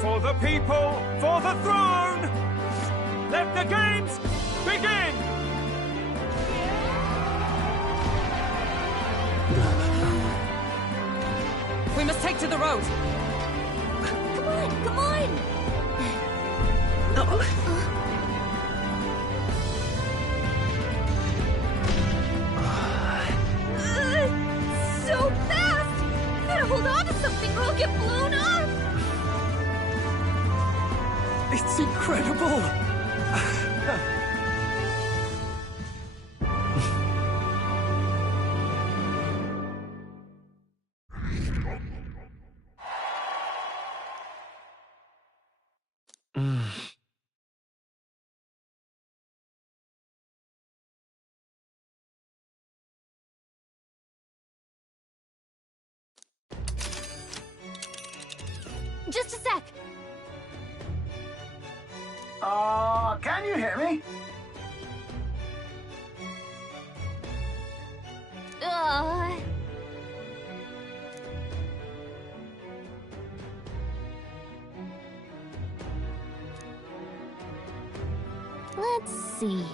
For the people, for the throne! Let the games begin! We must take to the road. Come on, come on! So fast! Gotta hold on to something or I'll get blown up! It's incredible! Just a sec. Can you hear me? Let's see.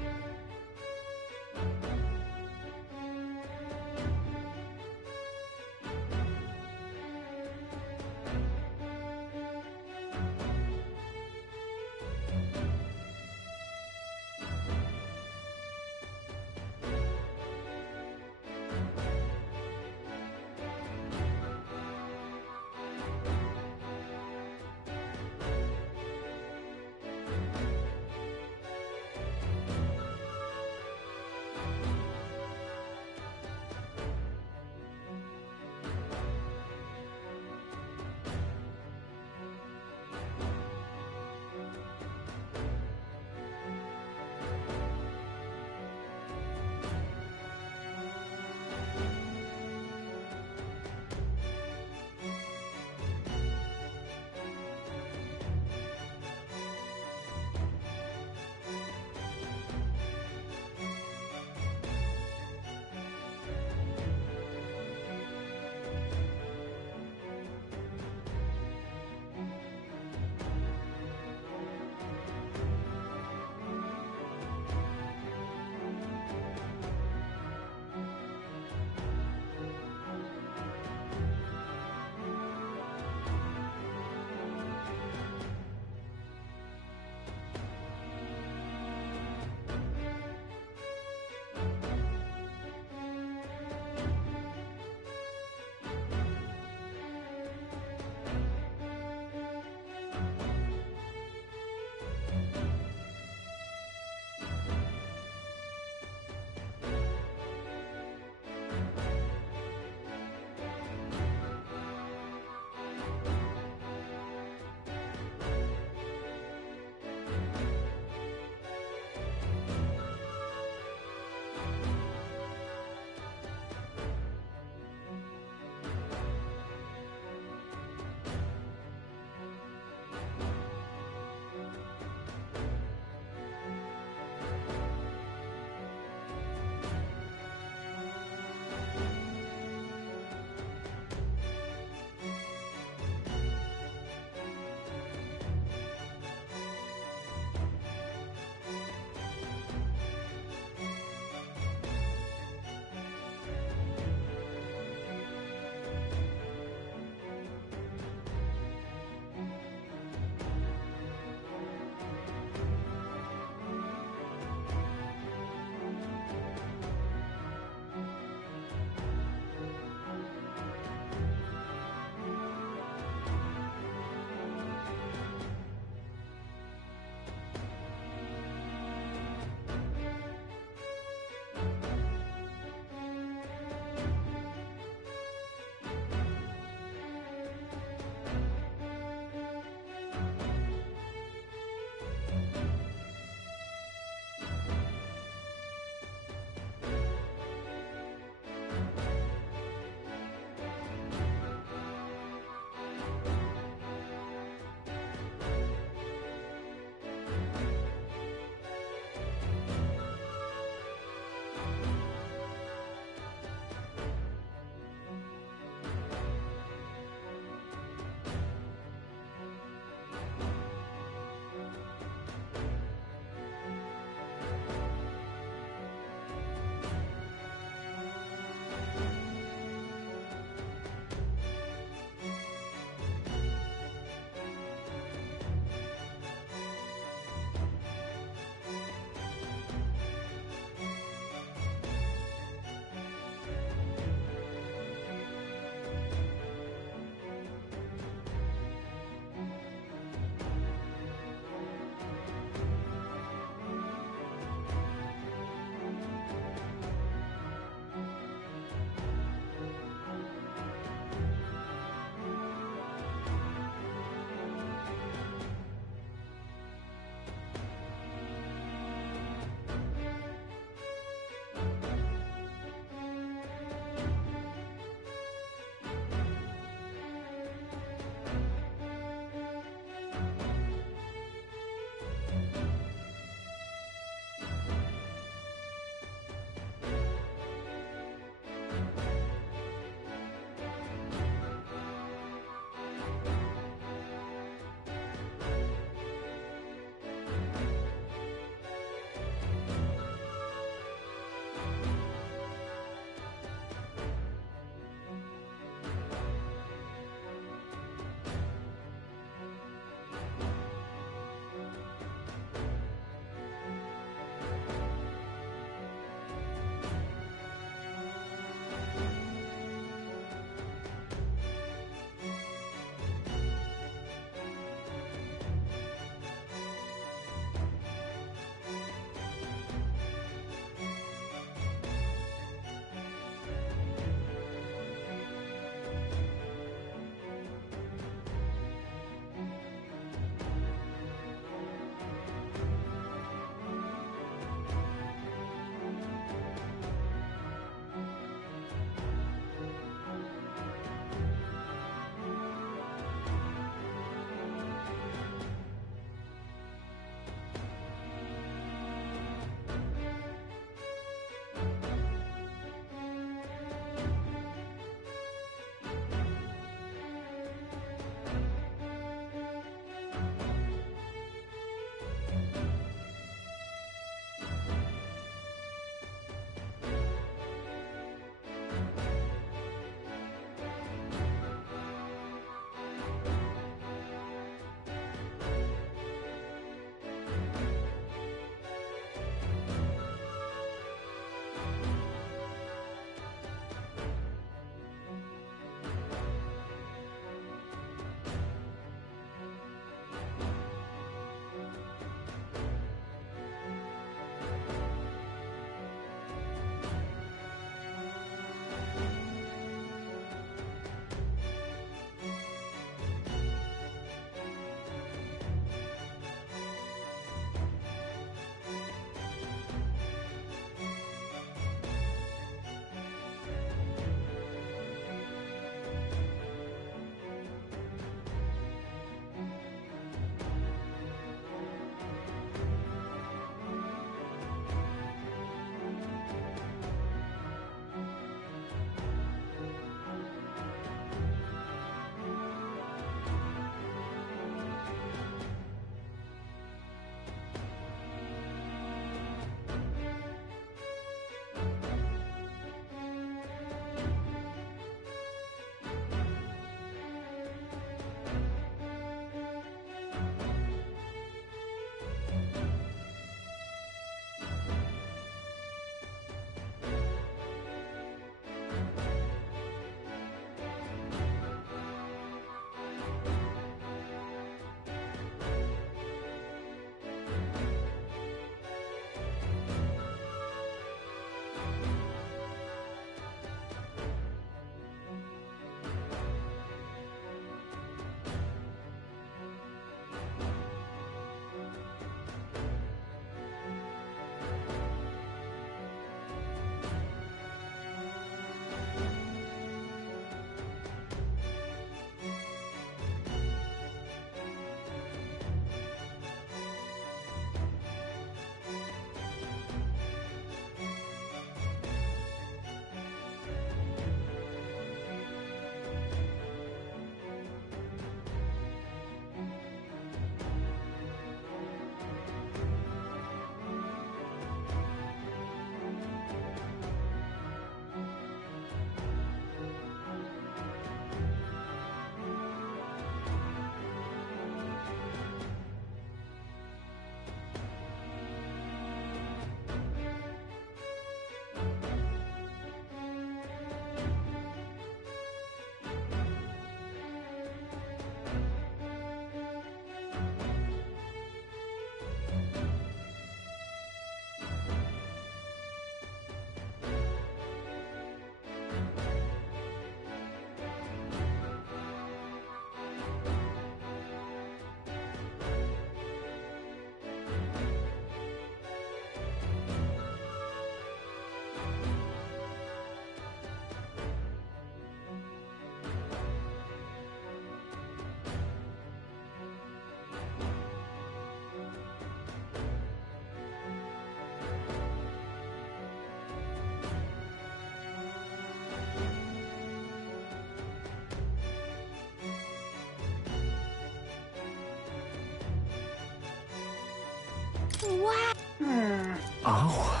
Oh.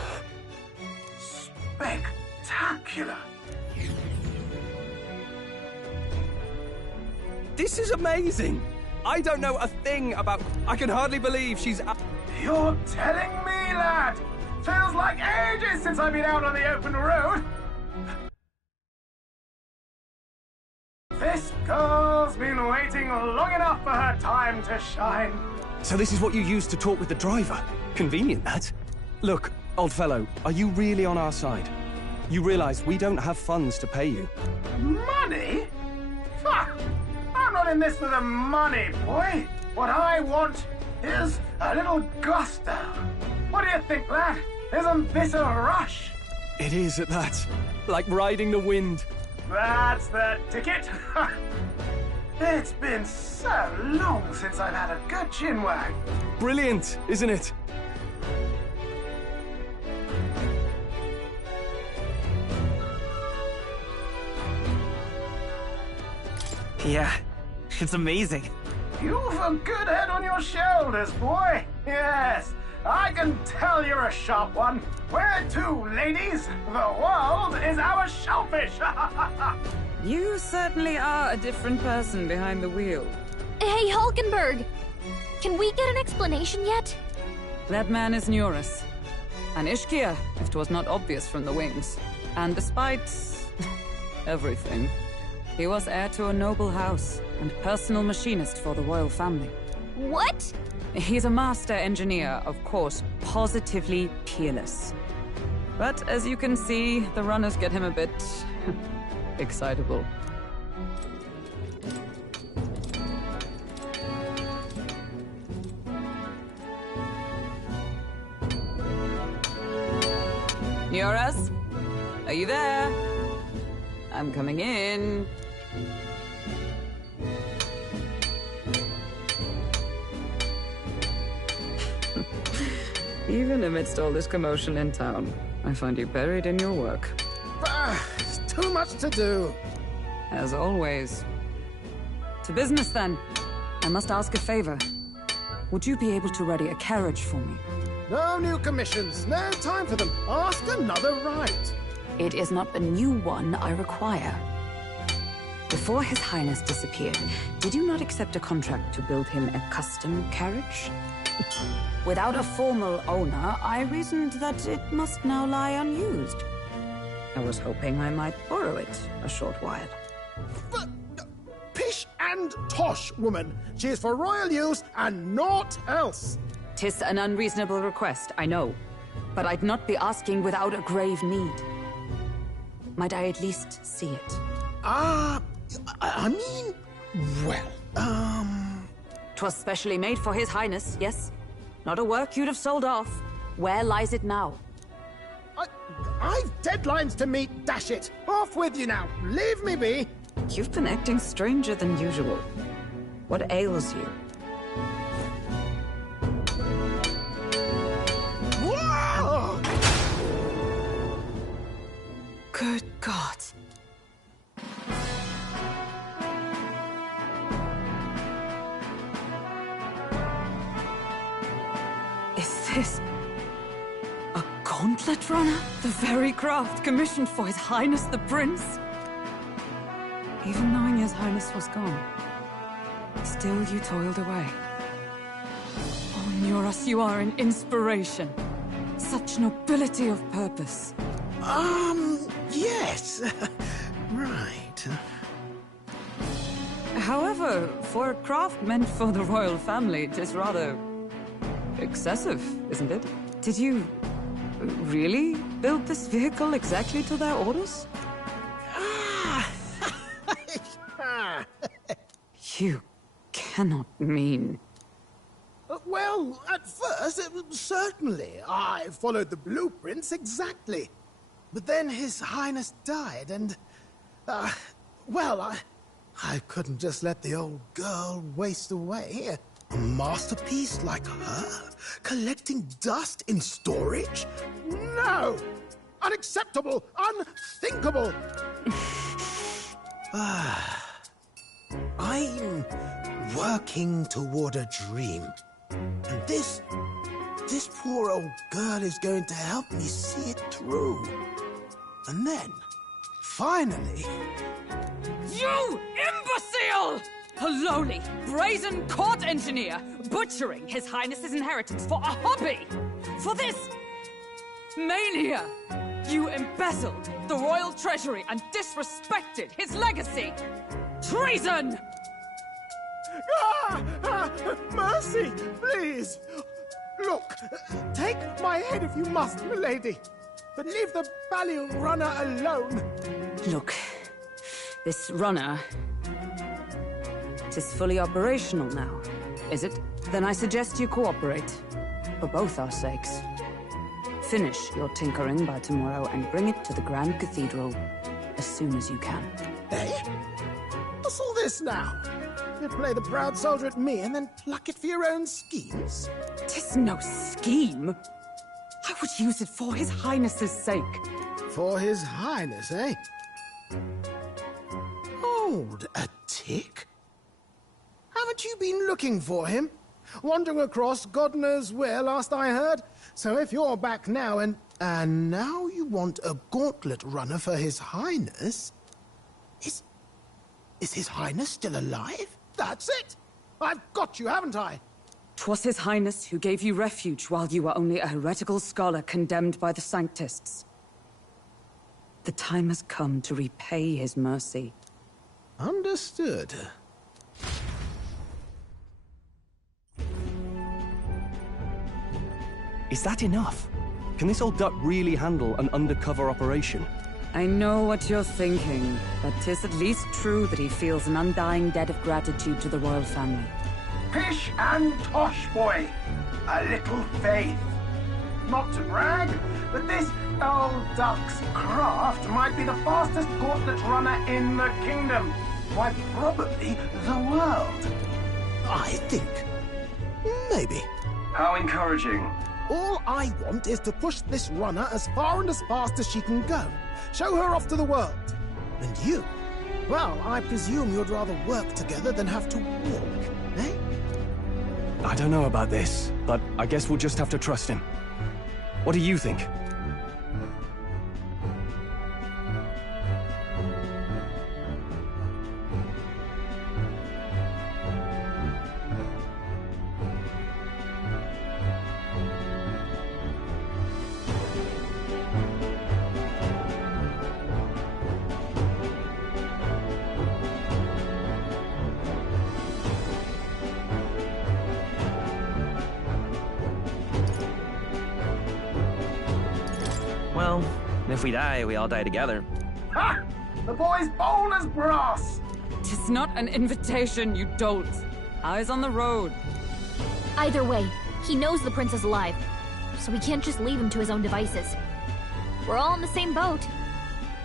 Spectacular. This is amazing! I don't know a thing about... I can hardly believe she's... You're telling me, lad? Feels like ages since I've been out on the open road. This girl's been waiting long enough for her time to shine. So this is what you used to talk with the driver? Convenient, that. Look, old fellow, are you really on our side? You realize we don't have funds to pay you. Money? Ha! I'm not in this for the money, boy. What I want is a little gusto. What do you think, lad? Isn't this a rush? It is at that. Like riding the wind. That's the ticket. It's been so long since I've had a good chinwag. Brilliant, isn't it? Yeah, it's amazing. You've a good head on your shoulders, boy. Yes, I can tell you're a sharp one. Where to, ladies? The world is our shellfish. You certainly are a different person behind the wheel. Hey, Hulkenberg! Can we get an explanation yet? That man is Neurus. An Ishkia, if 'twas not obvious from the wings. And despite... everything, he was heir to a noble house and personal machinist for the royal family. What? He's a master engineer, of course, positively peerless. But as you can see, the runners get him a bit... excitable. Neurus? Are you there? I'm coming in. Even amidst all this commotion in town, I find you buried in your work. It's too much to do. As always. To business, then. I must ask a favor. Would you be able to ready a carriage for me? No new commissions. No time for them. Ask another right. It is not a new one I require. Before His Highness disappeared, did you not accept a contract to build him a custom carriage? Without a formal owner, I reasoned that it must now lie unused. I was hoping I might borrow it a short while. But, pish and tosh, woman. She is for royal use and naught else. 'Tis an unreasonable request, I know. But I'd not be asking without a grave need. Might I at least see it? I mean, well, 'Twas specially made for His Highness, yes? Not a work you'd have sold off. Where lies it now? I've deadlines to meet, dash it. Off with you now. Leave me be. You've been acting stranger than usual. What ails you? Whoa! Good God. Is this... a gauntlet runner? The very craft commissioned for His Highness the Prince? Even knowing His Highness was gone, still you toiled away. Oh, Neurus, you are an inspiration. Such nobility of purpose. Yes. Right. However, for a craft meant for the royal family, it is rather... excessive, isn't it? Did you... really build this vehicle exactly to their orders? You cannot mean... Well, at first, certainly. I followed the blueprints exactly. But then His Highness died, and... well, I couldn't just let the old girl waste away. A masterpiece like her? Collecting dust in storage? No! Unacceptable! Unthinkable! I'm working toward a dream. And this this poor old girl is going to help me see it through. And then, finally... You imbecile! A lowly, brazen court engineer, butchering His Highness's inheritance for a hobby! For this... mania! You embezzled the royal treasury and disrespected his legacy! Treason! Mercy, please! Look, take my head if you must, milady. But leave the Balliol runner alone. Look, this runner... it is fully operational now, is it? Then I suggest you cooperate. For both our sakes. Finish your tinkering by tomorrow and bring it to the Grand Cathedral as soon as you can. Eh? What's all this now? You play the proud soldier at me and then pluck it for your own schemes? 'Tis no scheme. I would use it for His Highness's sake. For His Highness, eh? Hold a tick. Haven't you been looking for him? Wandering across God knows where, last I heard. So if you're back now and now you want a gauntlet runner for His Highness? Is His Highness still alive? That's it! I've got you, haven't I? 'Twas His Highness who gave you refuge while you were only a heretical scholar condemned by the Sanctists. The time has come to repay his mercy. Understood. Is that enough? Can this old duck really handle an undercover operation? I know what you're thinking, but 'tis at least true that he feels an undying debt of gratitude to the royal family. Pish and tosh, boy. A little faith. Not to brag, but this old duck's craft might be the fastest gauntlet runner in the kingdom. Why, probably the world. I think. Maybe. How encouraging. All I want is to push this runner as far and as fast as she can go. Show her off to the world. And you? Well, I presume you'd rather work together than have to walk, eh? I don't know about this, but I guess we'll just have to trust him. What do you think? Well, if we die, we all die together. Ha! The boy's bold as brass. 'Tis not an invitation, you dolt. Eyes on the road. Either way, he knows the prince is alive, so we can't just leave him to his own devices. We're all in the same boat.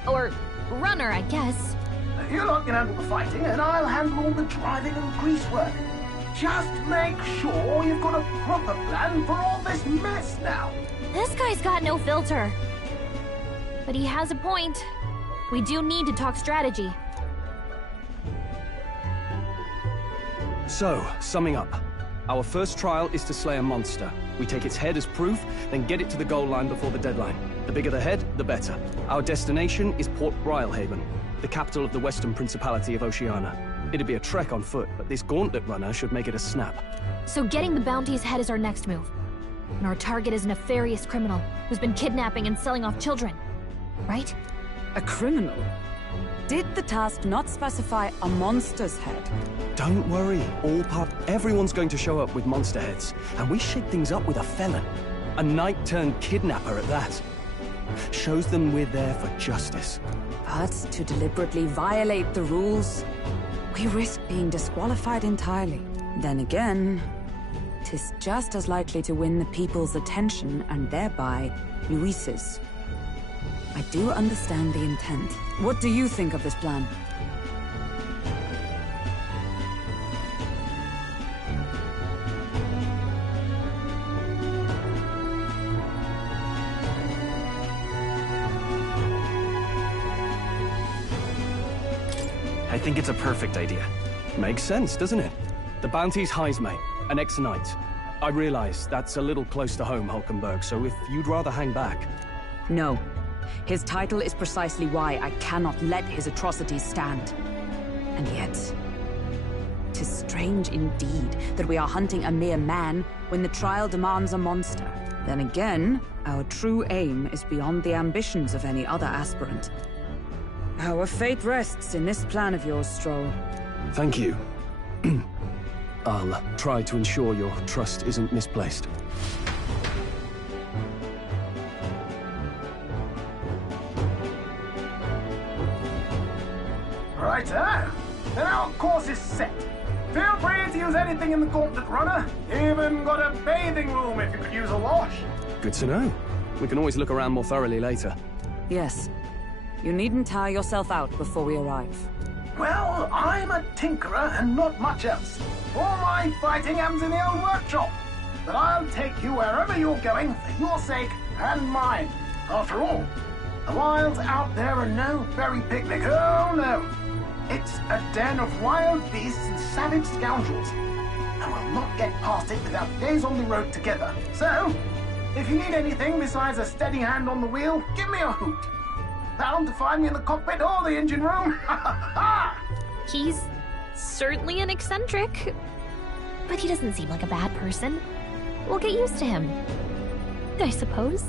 Or runner, I guess. You lot can handle the fighting, and I'll handle all the driving and greasework. Just make sure you've got a proper plan for all this mess now. This guy's got no filter. But he has a point. We do need to talk strategy. So, summing up. Our first trial is to slay a monster. We take its head as proof, then get it to the goal line before the deadline. The bigger the head, the better. Our destination is Port Brylehaven, the capital of the Western Principality of Oceania. It'd be a trek on foot, but this gauntlet runner should make it a snap. So getting the bounty's head is our next move. And our target is a nefarious criminal who's been kidnapping and selling off children. Right? A criminal? Did the task not specify a monster's head? Don't worry, everyone's going to show up with monster heads, and we shake things up with a felon. A knight-turned-kidnapper at that. Shows them we're there for justice. But to deliberately violate the rules, we risk being disqualified entirely. Then again, 'tis just as likely to win the people's attention and thereby Luis's. I do understand the intent. What do you think of this plan? I think it's a perfect idea. Makes sense, doesn't it? The bounty's Heismay, an ex-knight. I realize that's a little close to home, Hulkenberg, so if you'd rather hang back... No. His title is precisely why I cannot let his atrocities stand. And yet... 'tis strange indeed that we are hunting a mere man when the trial demands a monster. Then again, our true aim is beyond the ambitions of any other aspirant. Our fate rests in this plan of yours, Stroll. Thank you. I'll try to ensure your trust isn't misplaced. Righto. Then our course is set. Feel free to use anything in the Gauntlet Runner. Even got a bathing room if you could use a wash. Good to know. We can always look around more thoroughly later. Yes. You needn't tire yourself out before we arrive. Well, I'm a tinkerer and not much else. All my fighting happens in the old workshop. But I'll take you wherever you're going for your sake and mine. After all, the wilds out there are no berry picnic. Oh, no. It's a den of wild beasts and savage scoundrels. And we'll not get past it without days on the road together. So, if you need anything besides a steady hand on the wheel, give me a hoot. Bound to find me in the cockpit or the engine room. He's certainly an eccentric, but he doesn't seem like a bad person. We'll get used to him, I suppose.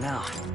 now.